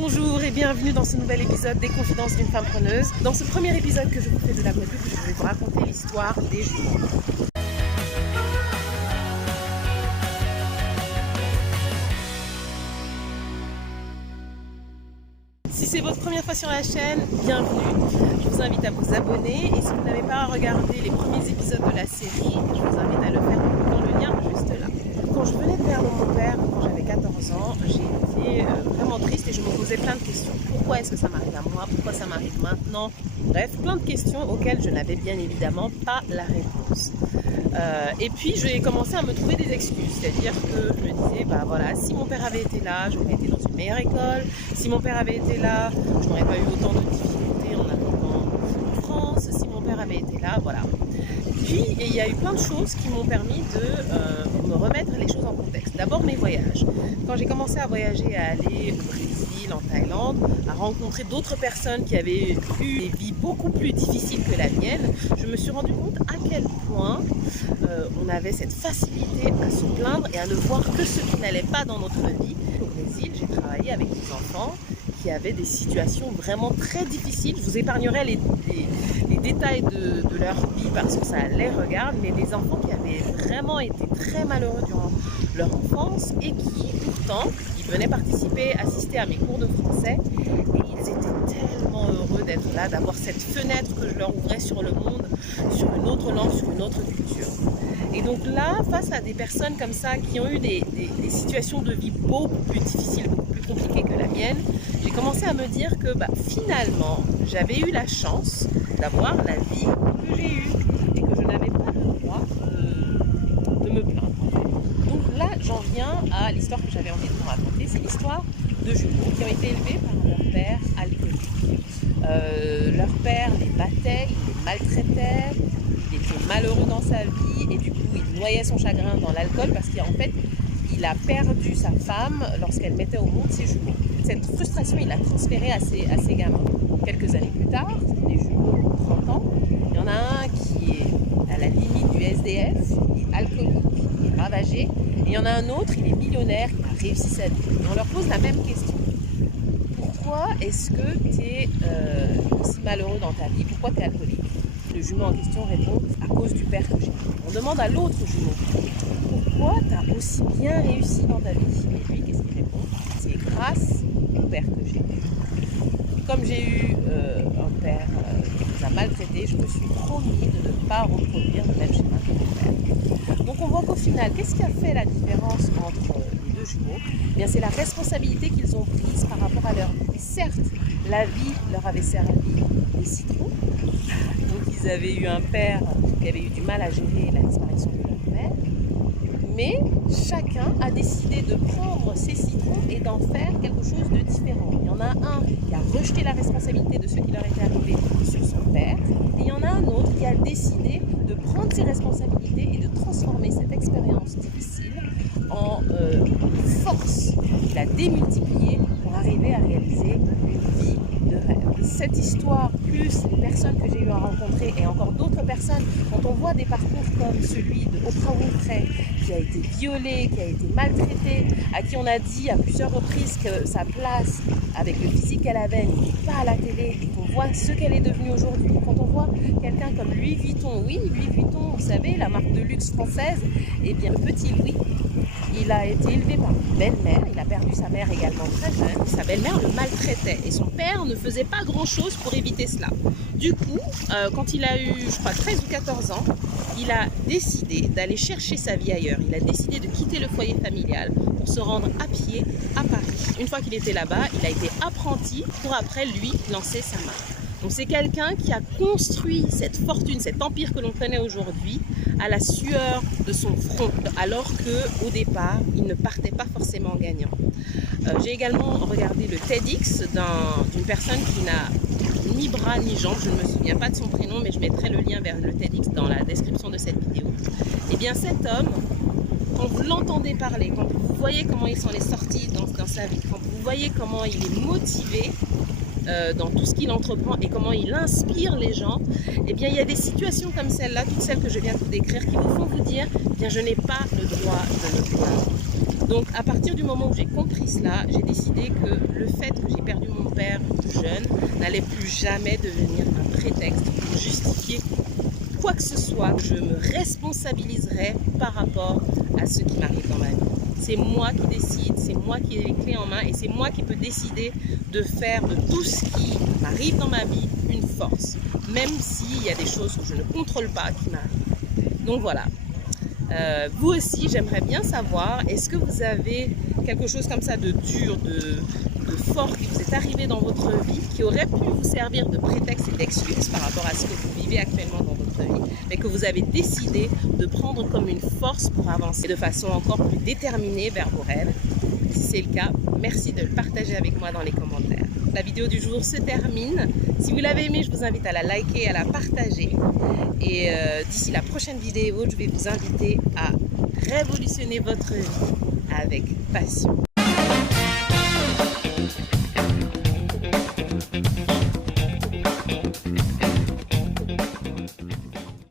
Bonjour et bienvenue dans ce nouvel épisode des Confidences d'une femme preneuse. Dans ce premier épisode que je vous fais de la Guadeloupe, je vais vous raconter l'histoire des jumeaux. Si c'est votre première fois sur la chaîne, bienvenue. Je vous invite à vous abonner et si vous n'avez pas regardé les premiers épisodes de la série, je vous invite à le faire dans le lien juste là. Quand je venais de perdre mon père, quand j'avais 14 ans, j'ai été vraiment triste et je me posais plein de questions. Pourquoi est-ce que ça m'arrive à moi? Pourquoi ça m'arrive maintenant? Bref, plein de questions auxquelles je n'avais bien évidemment pas la réponse. Et puis j'ai commencé à me trouver des excuses, c'est-à-dire que je me disais, bah voilà, si mon père avait été là, j'aurais été dans une meilleure école. Si mon père avait été là, je n'aurais pas eu autant de difficultés en arrivant en France. Si mon père avait été là, voilà. Puis il y a eu plein de choses qui m'ont permis de me remettre les choses en contexte. D'abord mes voyages. Quand j'ai commencé à voyager, à aller au Brésil, en Thaïlande, à rencontrer d'autres personnes qui avaient eu des vies beaucoup plus difficiles que la mienne, je me suis rendu compte à quel point on avait cette facilité à se plaindre et à ne voir que ce qui n'allait pas dans notre vie. Au Brésil, j'ai travaillé avec des enfants qui avaient des situations vraiment très difficiles. Je vous épargnerai les détails de leur vie parce que ça les regarde, mais des enfants qui avaient vraiment été très malheureux durant leur enfance et qui, pourtant, ils venaient participer, assister à mes cours de français et ils étaient tellement heureux d'être là, d'avoir cette fenêtre que je leur ouvrais sur le monde, sur une autre langue, sur une autre culture. Et donc là, face à des personnes comme ça qui ont eu des situations de vie beaucoup plus difficiles, beaucoup plus compliquées que la mienne, j'ai commencé à me dire que finalement, j'avais eu la chance d'avoir la vie que j'ai eue et que je n'avais pas le droit de me plaindre. Donc là, j'en viens à l'histoire que j'avais envie de vous raconter. C'est l'histoire de jumeaux qui ont été élevés par leur père alcoolique. Leur père les battait, il les maltraitait, il était malheureux dans sa vie et du coup il noyait son chagrin dans l'alcool parce qu'en fait il a perdu sa femme lorsqu'elle mettait au monde ses jumeaux. Cette frustration il l'a transférée à ses gamins. Quelques années plus tard, les jumeaux ont 30 ans, il y en a un qui est à la limite du SDF, il est alcoolique, il est ravagé, et il y en a un autre, il est millionnaire, il a réussi sa vie. Et on leur pose la même question. Pourquoi est-ce que tu es si malheureux dans ta vie? Pourquoi tu es alcoolique? Le jumeau en question répond à cause du père que j'ai. On demande à l'autre jumeau pourquoi tu as aussi bien réussi dans ta vie? Et lui, qu'est-ce qu'il répond? C'est grâce au père que j'ai. Comme j'ai eu un père qui nous a maltraités, je me suis promis de ne pas reproduire le même schéma que mon père. Donc on voit qu'au final, qu'est-ce qui a fait la différence entre les deux jumeaux? Eh bien, c'est la responsabilité qu'ils ont prise par rapport à leur vie. Et certes, la vie leur avait servi des citrons. Donc ils avaient eu un père qui avait eu du mal à gérer la disparition de leur mère. Mais chacun a décidé de prendre ces citrons et d'en faire quelque chose de différent. Il y en a un qui a rejeté la responsabilité de ce qui leur était arrivé sur son père. Et il y en a un autre qui a décidé de prendre ses responsabilités et de transformer cette expérience difficile en force. Il a démultiplié pour arriver à réaliser une vie de rêve. Cette histoire, plus les personnes que j'ai eu à rencontrer et encore d'autres personnes, quand on voit des parcours comme celui de Oprah Winfrey, qui a été violée, qui a été maltraitée, à qui on a dit à plusieurs reprises que sa place, avec le physique qu'elle avait, n'était pas à la télé, et qu'on voit ce qu'elle est devenue aujourd'hui. Quand on voit quelqu'un comme Louis Vuitton, oui, Louis Vuitton, vous savez, la marque de luxe française, eh bien le petit Louis, il a été élevé par une belle-mère, il a perdu sa mère également très jeune, sa belle-mère le maltraitait et son père ne faisait pas grand-chose pour éviter cela. Du coup, quand il a eu, je crois, 13 ou 14 ans, il a décidé d'aller chercher sa vie ailleurs. Il a décidé de quitter le foyer familial pour se rendre à pied à Paris. Une fois qu'il était là-bas, il a été apprenti pour après, lui, lancer sa marque. Donc c'est quelqu'un qui a construit cette fortune, cet empire que l'on connaît aujourd'hui à la sueur de son front, alors qu'au départ, il ne partait pas forcément gagnant. J'ai également regardé le TEDx d'une personne qui n'a ni bras ni jambes, je ne me souviens pas de son prénom, mais je mettrai le lien vers le TEDx dans la description de cette vidéo. Et bien cet homme, quand vous l'entendez parler, quand vous voyez comment il s'en est sorti dans sa vie, quand vous voyez comment il est motivé, dans tout ce qu'il entreprend et comment il inspire les gens, eh bien il y a des situations comme celle-là, toutes celles que je viens de vous décrire, qui vous font vous dire, eh bien je n'ai pas le droit de me plaindre. Donc à partir du moment où j'ai compris cela, j'ai décidé que le fait que j'ai perdu mon père jeune n'allait plus jamais devenir un prétexte pour justifier quoi que ce soit. Je me responsabiliserai par rapport à ce qui m'arrive dans ma vie. C'est moi qui décide, c'est moi qui ai les clés en main et c'est moi qui peux décider de faire de tout ce qui m'arrive dans ma vie une force, même s'il y a des choses que je ne contrôle pas qui m'arrivent. Donc voilà. Vous aussi, j'aimerais bien savoir, est-ce que vous avez quelque chose comme ça de dur, de fort qui vous est arrivé dans votre vie, qui aurait pu vous servir de prétexte et d'excuse par rapport à ce que vous vivez actuellement dans votre vie, mais que vous avez décidé de prendre comme une force pour avancer de façon encore plus déterminée vers vos rêves. Si c'est le cas, merci de le partager avec moi dans les commentaires. La vidéo du jour se termine. Si vous l'avez aimée, je vous invite à la liker et à la partager. Et d'ici la prochaine vidéo, je vais vous inviter à révolutionner votre vie avec passion.